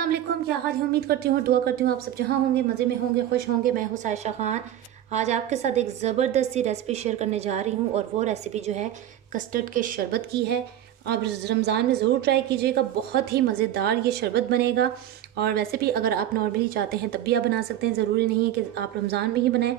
अस्सलामुअलैकुम, क्या हाल है। उम्मीद करती हूँ, दुआ करती हूँ आप सब जहाँ होंगे मज़े में होंगे, खुश होंगे। मैं हूँ सायशा खान। आज आपके साथ एक ज़बरदस्त सी रेसिपी शेयर करने जा रही हूँ और वो रेसिपी जो है कस्टर्ड के शरबत की है। आप रमज़ान में ज़रूर ट्राई कीजिएगा, बहुत ही मज़ेदार ये शरबत बनेगा। और वैसे भी अगर आप नॉर्मली चाहते हैं तब भी आप बना सकते हैं, ज़रूरी नहीं है कि आप रमज़ान में ही बनाएं।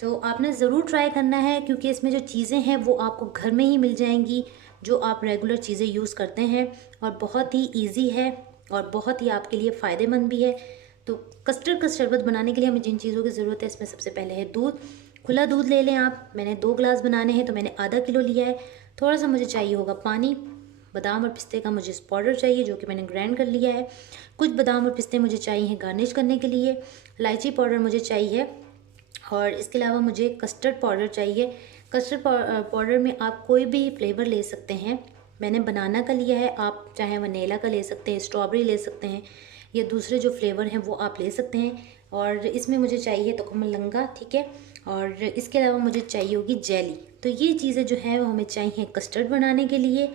तो आपने ज़रूर ट्राई करना है क्योंकि इसमें जो चीज़ें हैं वो आपको घर में ही मिल जाएंगी, जो आप रेगुलर चीज़ें यूज़ करते हैं। और बहुत ही ईजी है और बहुत ही आपके लिए फ़ायदेमंद भी है। तो कस्टर्ड का शरबत बनाने के लिए हमें जिन चीज़ों की ज़रूरत है, इसमें सबसे पहले है दूध। खुला दूध ले लें आप। मैंने 2 गिलास बनाने हैं तो मैंने आधा किलो लिया है। थोड़ा सा मुझे चाहिए होगा पानी। बादाम और पिस्ते का मुझे पाउडर चाहिए जो कि मैंने ग्राइंड कर लिया है। कुछ बादाम और पिस्ते मुझे चाहिए गार्निश करने के लिए। इलायची पाउडर मुझे चाहिए। और इसके अलावा मुझे कस्टर्ड पाउडर चाहिए। कस्टर्ड पाउडर में आप कोई भी फ्लेवर ले सकते हैं। मैंने बनाना का लिया है, आप चाहे वनीला का ले सकते हैं, स्ट्रॉबेरी ले सकते हैं, या दूसरे जो फ्लेवर हैं वो आप ले सकते हैं। और इसमें मुझे चाहिए तो मलंगा, ठीक है। और इसके अलावा मुझे चाहिए होगी जेली। तो ये चीज़ें जो है वो हमें चाहिए कस्टर्ड बनाने के लिए।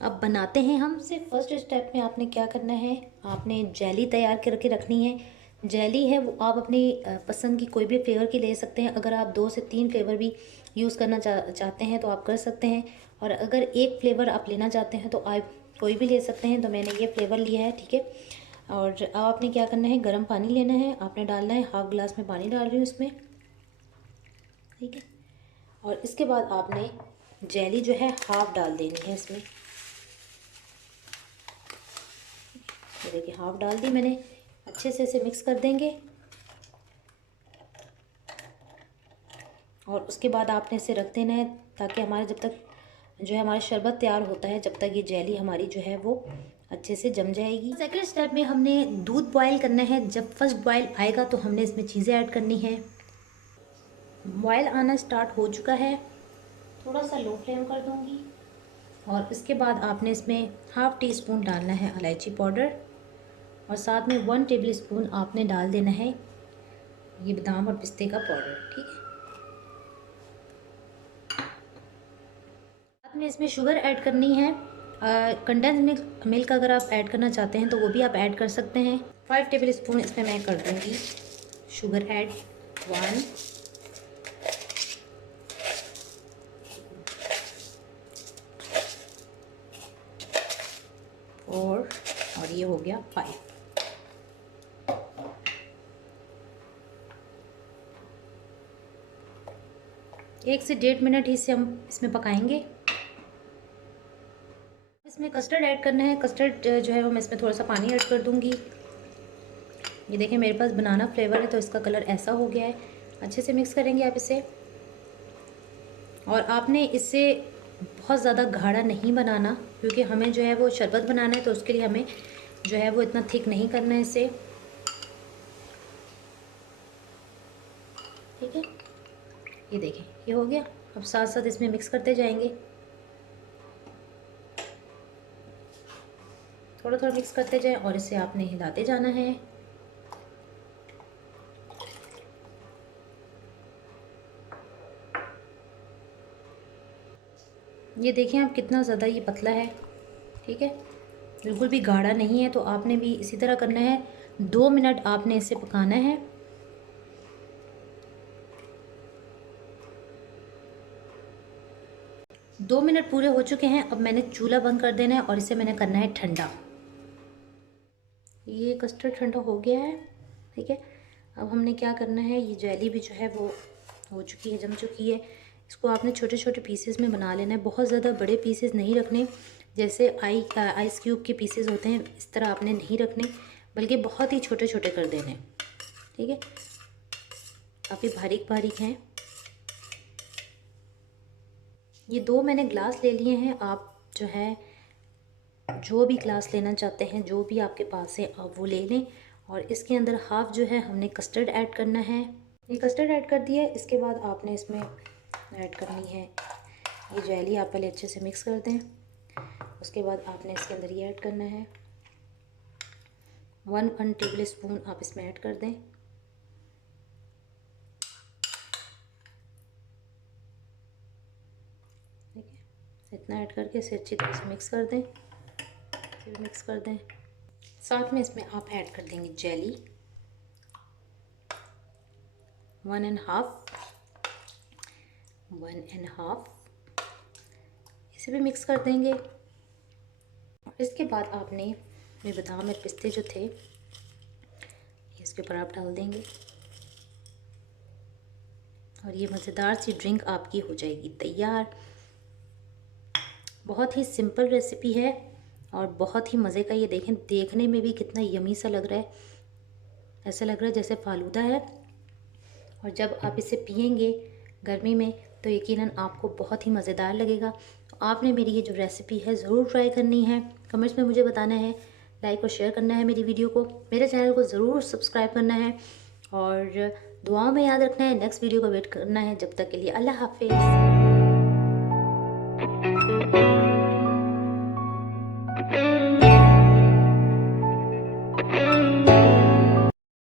अब बनाते हैं हम। से फर्स्ट स्टेप में आपने क्या करना है, आपने जेली तैयार करके रखनी है। जेली है वो आप अपनी पसंद की कोई भी फ्लेवर की ले सकते हैं। अगर आप 2 से 3 फ्लेवर भी यूज़ करना चाहते हैं तो आप कर सकते हैं। और अगर एक फ्लेवर आप लेना चाहते हैं तो आप कोई भी ले सकते हैं। तो मैंने ये फ्लेवर लिया है, ठीक है। और अब आपने क्या करना है, गर्म पानी लेना है, आपने डालना है। हाफ गिलास में पानी डाल रही हूँ इसमें, ठीक है। और इसके बाद आपने जेली जो है हाफ डाल देनी है इसमें। ये देखिए हाफ डाल दी मैंने। अच्छे से इसे मिक्स कर देंगे। और उसके बाद आपने इसे रख देना है ताकि हमारे जब तक जो है हमारा शरबत तैयार होता है, जब तक ये जेली हमारी जो है वो अच्छे से जम जाएगी। सेकंड स्टेप में हमने दूध बॉयल करना है। जब फर्स्ट बॉयल आएगा तो हमने इसमें चीज़ें ऐड करनी है। बॉयल आना स्टार्ट हो चुका है, थोड़ा सा लो फ्लेम कर दूंगी। और इसके बाद आपने इसमें हाफ़ टी स्पून डालना है इलायची पाउडर। और साथ में 1 टेबल स्पून आपने डाल देना है ये बादाम और पिस्ते का पाउडर, ठीक है। साथ में इसमें शुगर ऐड करनी है। कंडेंस मिल्क अगर आप ऐड करना चाहते हैं तो वो भी आप ऐड कर सकते हैं। 5 टेबल स्पून इसमें मैं कर दूँगी शुगर ऐड। 1 और ये हो गया 5। एक से 1.5 मिनट ही इसे हम इसमें पकाएंगे। इसमें कस्टर्ड ऐड करना है। कस्टर्ड जो है वो मैं इसमें थोड़ा सा पानी ऐड कर दूँगी। ये देखें मेरे पास बनाना फ्लेवर है तो इसका कलर ऐसा हो गया है। अच्छे से मिक्स करेंगे आप इसे। और आपने इसे बहुत ज़्यादा गाढ़ा नहीं बनाना क्योंकि हमें जो है वो शरबत बनाना है, तो उसके लिए हमें जो है वो इतना थिक नहीं करना है इसे, ठीक है। ये देखें ये हो गया। अब साथ साथ इसमें मिक्स करते जाएंगे, थोड़ा थोड़ा मिक्स करते जाएं और इसे आपने हिलाते जाना है। ये देखें आप कितना ज़्यादा ये पतला है, ठीक है, बिल्कुल भी गाढ़ा नहीं है। तो आपने भी इसी तरह करना है। 2 मिनट आपने इसे पकाना है। 2 मिनट पूरे हो चुके हैं। अब मैंने चूल्हा बंद कर देना है और इसे मैंने करना है ठंडा। ये कस्टर्ड ठंडा हो गया है, ठीक है। अब हमने क्या करना है, ये जेली भी जो है वो हो चुकी है, जम चुकी है। इसको आपने छोटे छोटे पीसेस में बना लेना है। बहुत ज़्यादा बड़े पीसेस नहीं रखने, जैसे आइस क्यूब के पीसेस होते हैं इस तरह आपने नहीं रखने, बल्कि बहुत ही छोटे छोटे कर देने, ठीक है। काफ़ी बारीक बारीक हैं। ये 2 मैंने ग्लास ले लिए हैं। आप जो है जो भी ग्लास लेना चाहते हैं, जो भी आपके पास है आप वो ले लें। और इसके अंदर हाफ जो है हमने कस्टर्ड ऐड करना है। ये कस्टर्ड ऐड कर दिया। इसके बाद आपने इसमें ऐड करनी है ये जेली। आप पहले अच्छे से मिक्स कर दें। उसके बाद आपने इसके अंदर ये ऐड करना है 1 टेबल स्पून आप इसमें ऐड कर दें। ठीक है, इतना ऐड करके इसे अच्छी तरह से मिक्स कर दें। फिर मिक्स कर दें। साथ में इसमें आप ऐड कर देंगे जेली 1.5 इसे भी मिक्स कर देंगे। इसके बाद आपने ये बादाम और पिस्ते जो थे इसके ऊपर आप डाल देंगे और ये मज़ेदार सी ड्रिंक आपकी हो जाएगी तैयार। बहुत ही सिंपल रेसिपी है और बहुत ही मज़े का। ये देखें, देखने में भी कितना यमी सा लग रहा है, ऐसा लग रहा है जैसे फालूदा है। और जब आप इसे पियेंगे गर्मी में तो यकीनन आपको बहुत ही मज़ेदार लगेगा। तो आपने मेरी ये जो रेसिपी है ज़रूर ट्राई करनी है, कमेंट्स में मुझे बताना है, लाइक और शेयर करना है मेरी वीडियो को, मेरे चैनल को ज़रूर सब्सक्राइब करना है और दुआओं में याद रखना है। नेक्स्ट वीडियो का वेट करना है। जब तक के लिए अल्लाह हाफिज़।